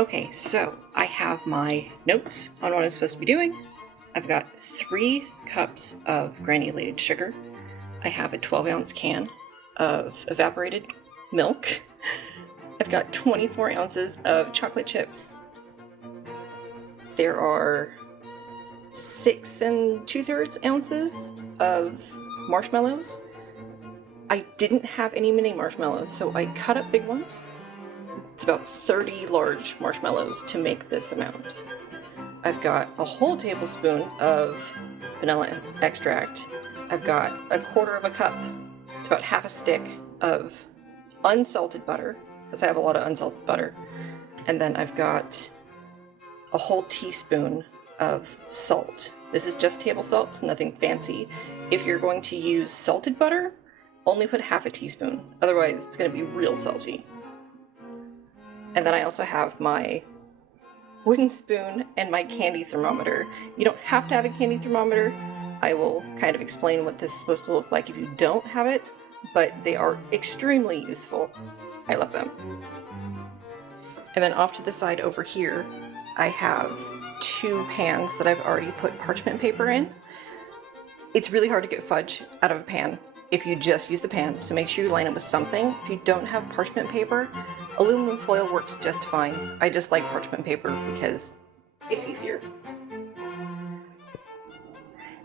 Okay, so I have my notes on what I'm supposed to be doing. I've got 3 cups of granulated sugar. I have a 12-ounce can of evaporated milk. I've got 24 ounces of chocolate chips. There are 6 2/3 ounces of marshmallows. I didn't have any mini marshmallows, so I cut up big ones. It's about 30 large marshmallows to make this amount. I've got a whole tablespoon of vanilla extract. I've got a 1/4 cup, it's about half a stick of unsalted butter, because I have a lot of unsalted butter. And then I've got a whole teaspoon of salt. This is just table salt, it's nothing fancy. If you're going to use salted butter, only put half a teaspoon, otherwise it's going to be real salty. And then I also have my wooden spoon and my candy thermometer. You don't have to have a candy thermometer. I will kind of explain what this is supposed to look like if you don't have it, but they are extremely useful. I love them. And then off to the side over here, I have 2 pans that I've already put parchment paper in. It's really hard to get fudge out of a pan if you just use the pan, so make sure you line it with something. If you don't have parchment paper, aluminum foil works just fine. I just like parchment paper because it's easier.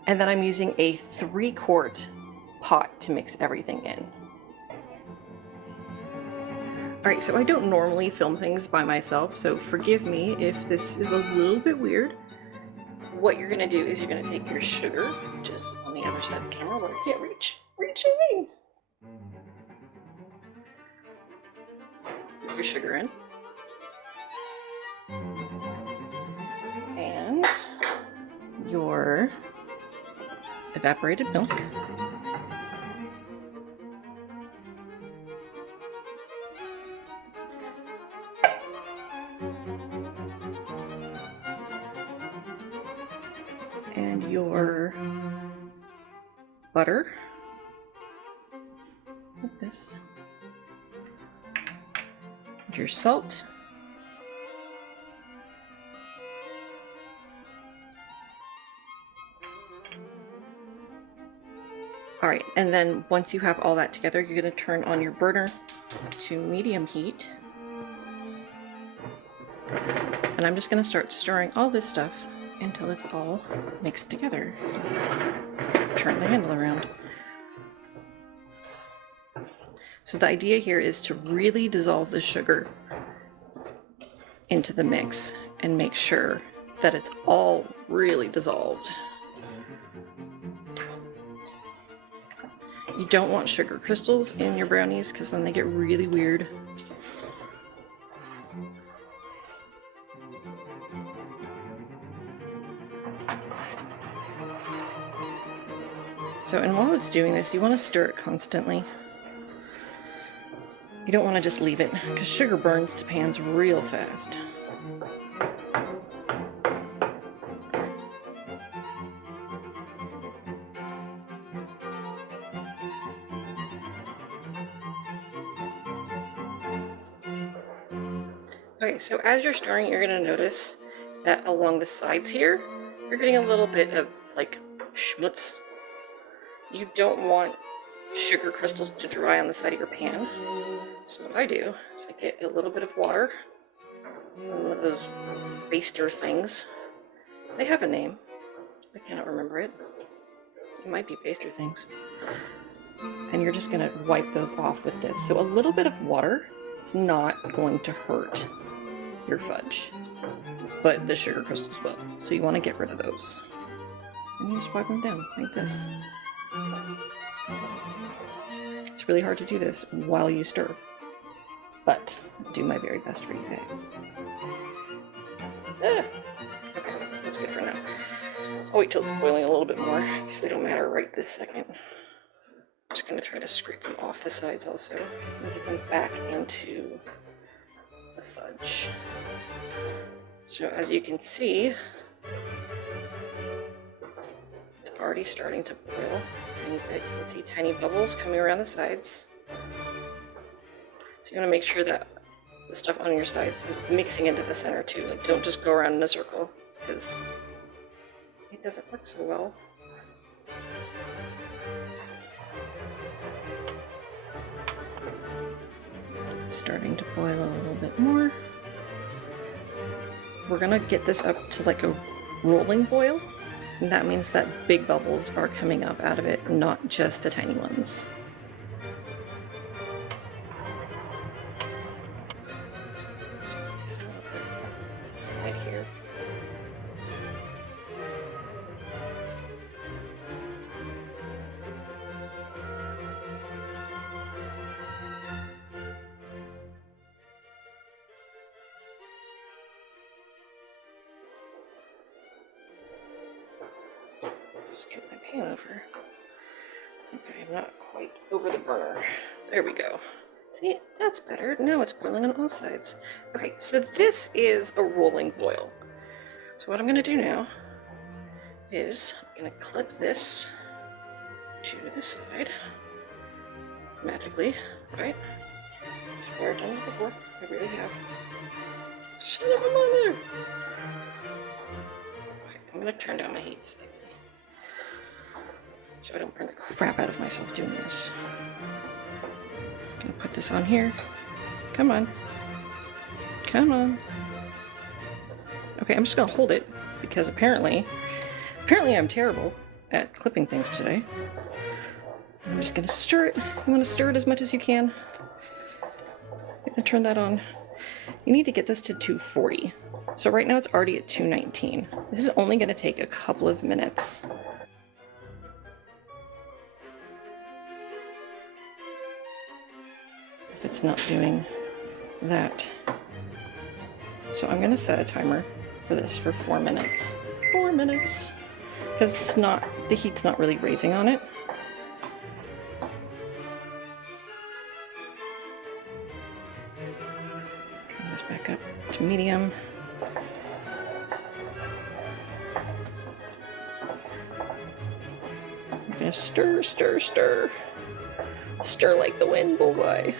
And then I'm using a 3-quart pot to mix everything in. Alright, so I don't normally film things by myself, so forgive me if this is a little bit weird. What you're gonna do is you're gonna take your sugar, which is on the other side of the camera where I can't reach away. Put your sugar in. And your evaporated milk. And your butter. Like this. And your salt. Alright, and then once you have all that together, you're going to turn on your burner to medium heat. And I'm just going to start stirring all this stuff until it's all mixed together. Turn the handle around. So the idea here is to really dissolve the sugar into the mix and make sure that it's all really dissolved. You don't want sugar crystals in your brownies because then they get really weird. So, and while it's doing this, you want to stir it constantly. You don't want to just leave it, because sugar burns to pans real fast. Okay, so as you're stirring, you're going to notice that along the sides here, you're getting a little bit of like schmutz. You don't want sugar crystals to dry on the side of your pan. So what I do is I get a little bit of water, one of those baster things. They have a name. I cannot remember it. It might be baster things. And you're just going to wipe those off with this. So a little bit of water is not going to hurt your fudge, but the sugar crystals will. So you want to get rid of those. And you just wipe them down like this. It's really hard to do this while you stir, but I'll do my very best for you guys. Okay, so that's good for now. I'll wait till it's boiling a little bit more, because they don't matter right this second. I'm just going to try to scrape them off the sides also, and get them back into the fudge. So as you can see, it's already starting to boil. And you can see tiny bubbles coming around the sides. So you want to make sure that the stuff on your sides is mixing into the center too. Like, don't just go around in a circle, because it doesn't work so well. It's starting to boil a little bit more. We're gonna get this up to like a rolling boil, and that means that big bubbles are coming up out of it, not just the tiny ones. Right here. Scoot my pan over. Okay, I'm not quite over the burner. There we go. See, that's better. Now it's boiling on all sides. Okay, so this is a rolling boil. So what I'm gonna do now is I'm gonna clip this to the side magically, right? I've never done this before. I really have. Shut up, mother! Okay, I'm gonna turn down my heat slightly, so I don't burn the crap out of myself doing this. I'm gonna put this on here. Come on. Come on. Okay, I'm just gonna hold it, because apparently I'm terrible at clipping things today. I'm just gonna stir it. You wanna stir it as much as you can. I'm gonna turn that on. You need to get this to 240. So right now it's already at 219. This is only gonna take a couple of minutes. If it's not doing that. So I'm gonna set a timer for this for 4 minutes. 4 minutes. Because the heat's not really raising on it. Turn this back up to medium. I'm gonna stir, stir, stir. Stir like the wind, bullseye.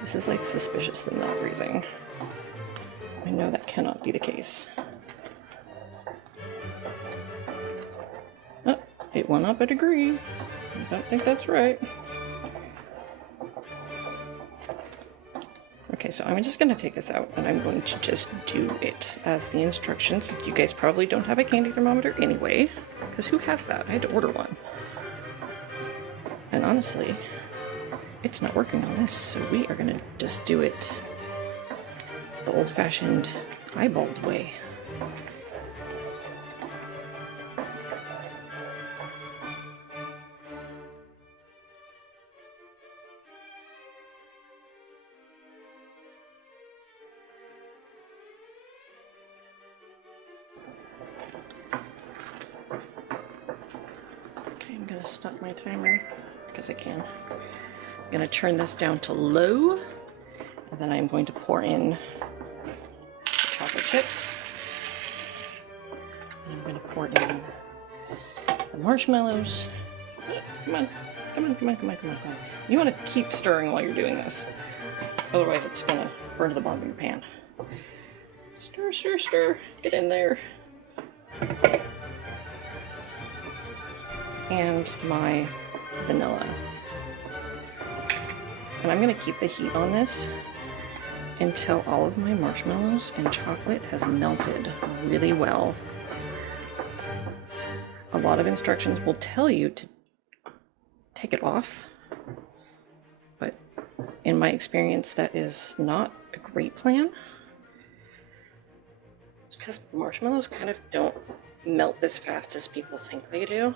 This is like suspiciously not raising. I know that cannot be the case. Oh, it went up a degree. I don't think that's right. Okay, so I'm just gonna take this out and I'm going to just do it as the instructions. You guys probably don't have a candy thermometer anyway, because who has that? I had to order one. And honestly, it's not working on this, so we are gonna just do it the old-fashioned eyeballed way. Okay, I'm gonna stop my timer because I can. I'm going to turn this down to low, and then I'm going to pour in the chocolate chips. And I'm going to pour in the marshmallows. Come on, come on, come on, come on, come on, come on. You want to keep stirring while you're doing this. Otherwise it's going to burn to the bottom of your pan. Stir, stir, stir. Get in there. And my vanilla. And I'm going to keep the heat on this until all of my marshmallows and chocolate has melted really well. A lot of instructions will tell you to take it off, but in my experience that is not a great plan. It's because marshmallows kind of don't melt as fast as people think they do.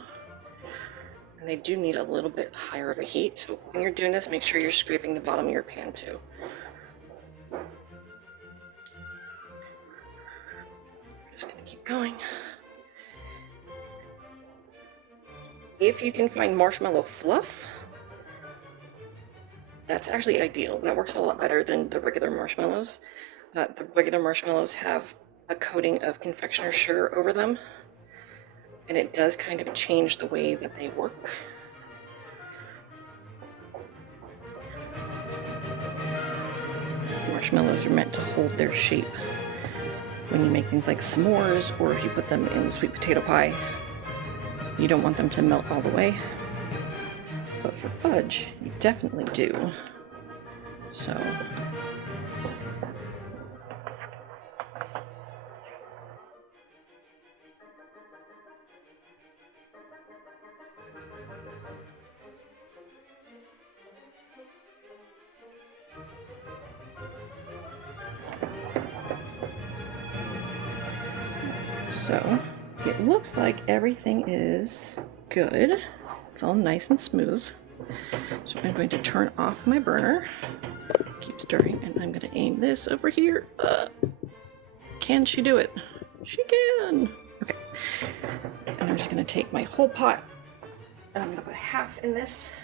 And they do need a little bit higher of a heat, so when you're doing this, make sure you're scraping the bottom of your pan too. I'm just gonna keep going. If you can find marshmallow fluff, That's actually ideal. That works a lot better than the regular marshmallows. The regular marshmallows have a coating of confectioner's sugar over them, and it does kind of change the way that they work. Marshmallows are meant to hold their shape. When you make things like s'mores, or if you put them in sweet potato pie, you don't want them to melt all the way. But for fudge, you definitely do. So it looks like everything is good. It's all nice and smooth. So I'm going to turn off my burner. Keep stirring, and I'm going to aim this over here. Can she do it? She can. Okay. And I'm just going to take my whole pot, and I'm going to put half in this.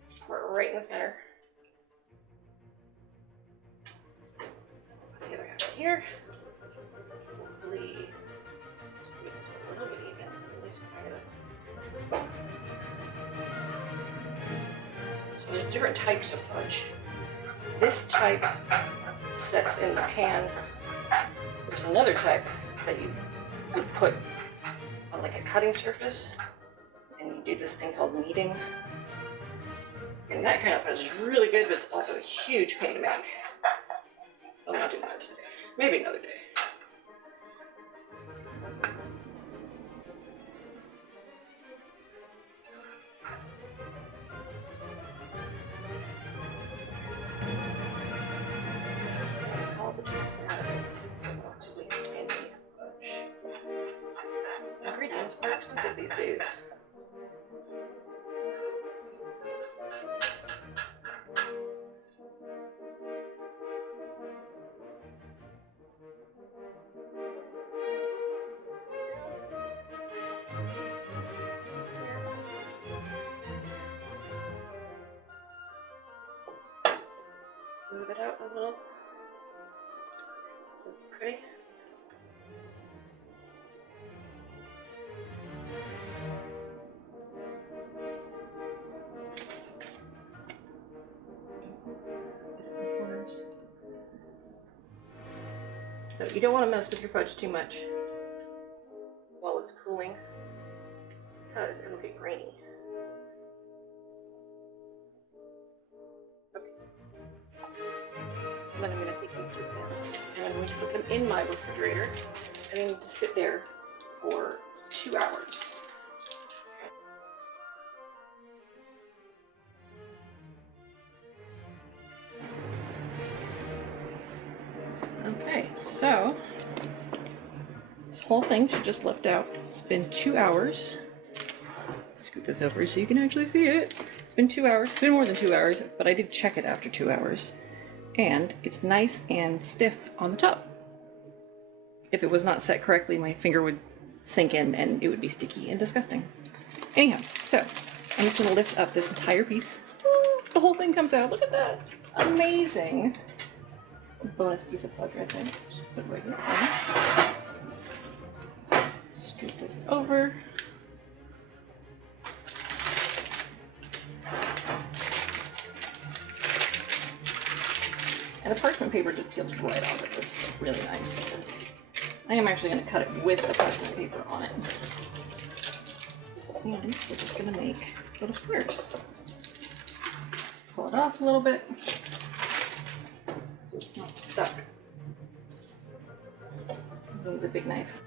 Let's pour it right in the center. Put the other half here. Hopefully, it's a little bit even, at least kind of. So there's different types of fudge. This type sets in the pan. There's another type that you would put on like a cutting surface, and you do this thing called kneading. And that kind of fudge is really good, but it's also a huge pain to make. So I'm not doing that today. Maybe another day. Ingredients are expensive these days. Smooth it out a little so it's pretty. So you don't want to mess with your fudge too much while it's cooling, because it'll get grainy. Okay. Then I'm going to take these 2 pans and I'm going to put them in my refrigerator. I'm going to sit there for 2 hours. Okay, so this whole thing should just lift out. It's been 2 hours. Scoot this over so you can actually see it. It's been 2 hours. It's been more than 2 hours, but I did check it after 2 hours. And it's nice and stiff on the top. If it was not set correctly, my finger would sink in and it would be sticky and disgusting. Anyhow, so I'm just going to lift up this entire piece. Oh, the whole thing comes out. Look at that. Amazing. Bonus piece of fudge right there. Just put it right in the corner. Scoot this over. And the parchment paper just peels right off of this. It's really nice. I am actually going to cut it with the parchment paper on it. And we're just going to make little squares. Just pull it off a little bit so it's not stuck. Use a big knife.